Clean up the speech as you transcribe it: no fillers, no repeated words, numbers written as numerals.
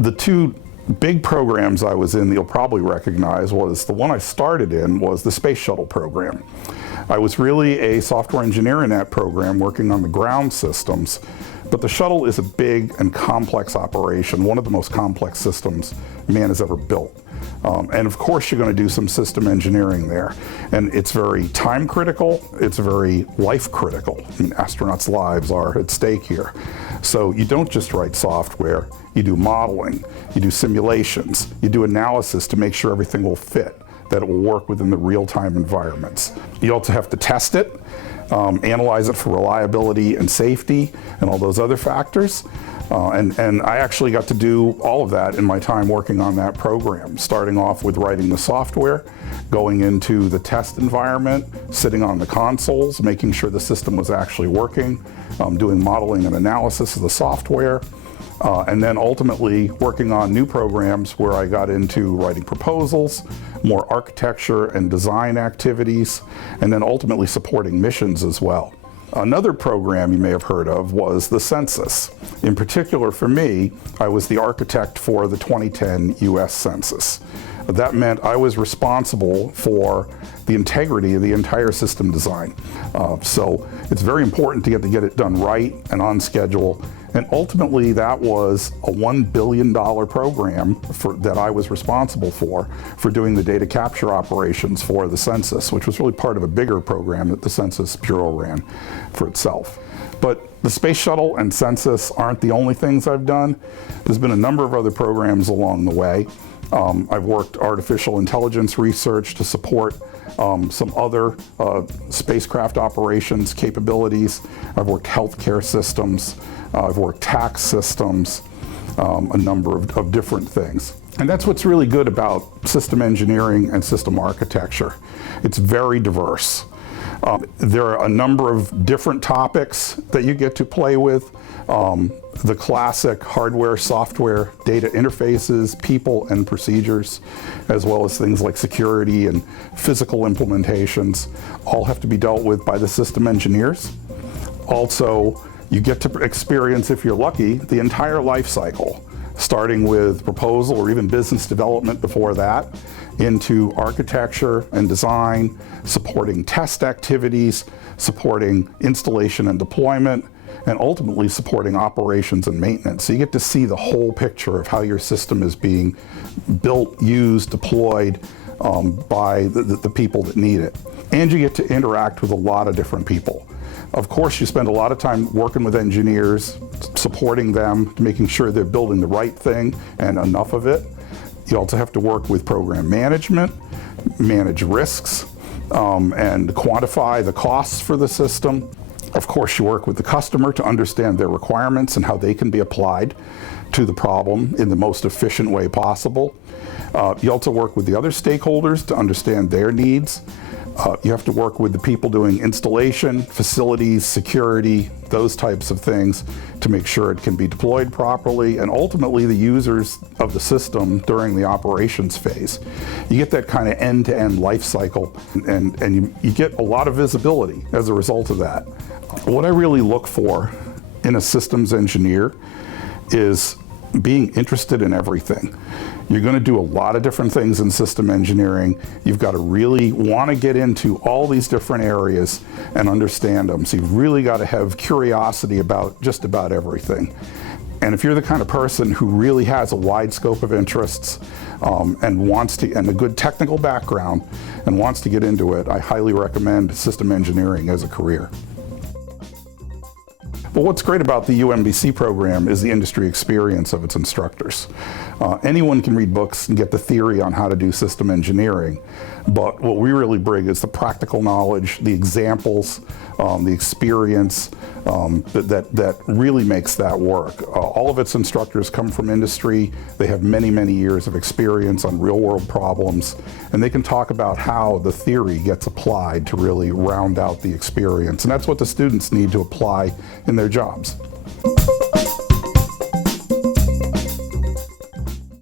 The two big programs I was in that you'll probably recognize was the one I started in was the Space Shuttle program. I was really a software engineer in that program working on the ground systems, but the shuttle is a big and complex operation, one of the most complex systems man has ever built. And of course you're going to do some system engineering there. And it's very time critical, it's very life critical. I mean, astronauts' lives are at stake here. So you don't just write software, you do modeling, you do simulations, you do analysis to make sure everything will fit, that it will work within the real-time environments. You also have to test it, analyze it for reliability and safety and all those other factors. And I actually got to do all of that in my time working on that program, starting off with writing the software, going into the test environment, sitting on the consoles, making sure the system was actually working, doing modeling and analysis of the software, and then ultimately working on new programs where I got into writing proposals, more architecture and design activities, and then ultimately supporting missions as well. Another program you may have heard of was the census. In particular for me, I was the architect for the 2010 US Census. That meant I was responsible for the integrity of the entire system design. So it's very important to get it done right and on schedule. And ultimately that was a $1 billion program that I was responsible for doing the data capture operations for the census, which was really part of a bigger program that the Census Bureau ran for itself. But the Space Shuttle and Census aren't the only things I've done. There's been a number of other programs along the way. I've worked artificial intelligence research to support some other spacecraft operations capabilities. I've worked healthcare systems. I've worked tax systems, a number of different things. And that's what's really good about system engineering and system architecture. It's very diverse. There are a number of different topics that you get to play with. The classic hardware, software, data interfaces, people and procedures, as well as things like security and physical implementations, all have to be dealt with by the system engineers. Also, you get to experience, if you're lucky, the entire life cycle, starting with proposal or even business development before that, into architecture and design, supporting test activities, supporting installation and deployment, and ultimately supporting operations and maintenance. So you get to see the whole picture of how your system is being built, used, deployed by the people that need it. And you get to interact with a lot of different people. Of course, you spend a lot of time working with engineers, supporting them, making sure they're building the right thing and enough of it. You also have to work with program management, manage risks, and quantify the costs for the system. Of course, you work with the customer to understand their requirements and how they can be applied to the problem in the most efficient way possible. You also work with the other stakeholders to understand their needs. You have to work with the people doing installation, facilities, security, those types of things to make sure it can be deployed properly, and ultimately the users of the system during the operations phase. You get that kind of end-to-end life cycle, and you get a lot of visibility as a result of that. What I really look for in a systems engineer is being interested in everything. You're going to do a lot of different things in system engineering. You've got to really want to get into all these different areas and understand them. So you've really got to have curiosity about just about everything. And if you're the kind of person who really has a wide scope of interests and a good technical background and wants to get into it, I highly recommend system engineering as a career. But what's great about the UMBC program is the industry experience of its instructors. Anyone can read books and get the theory on how to do system engineering, but what we really bring is the practical knowledge, the examples, the experience that really makes that work. All of its instructors come from industry. They have many, many years of experience on real-world problems, and they can talk about how the theory gets applied to really round out the experience. And that's what the students need to apply in their jobs.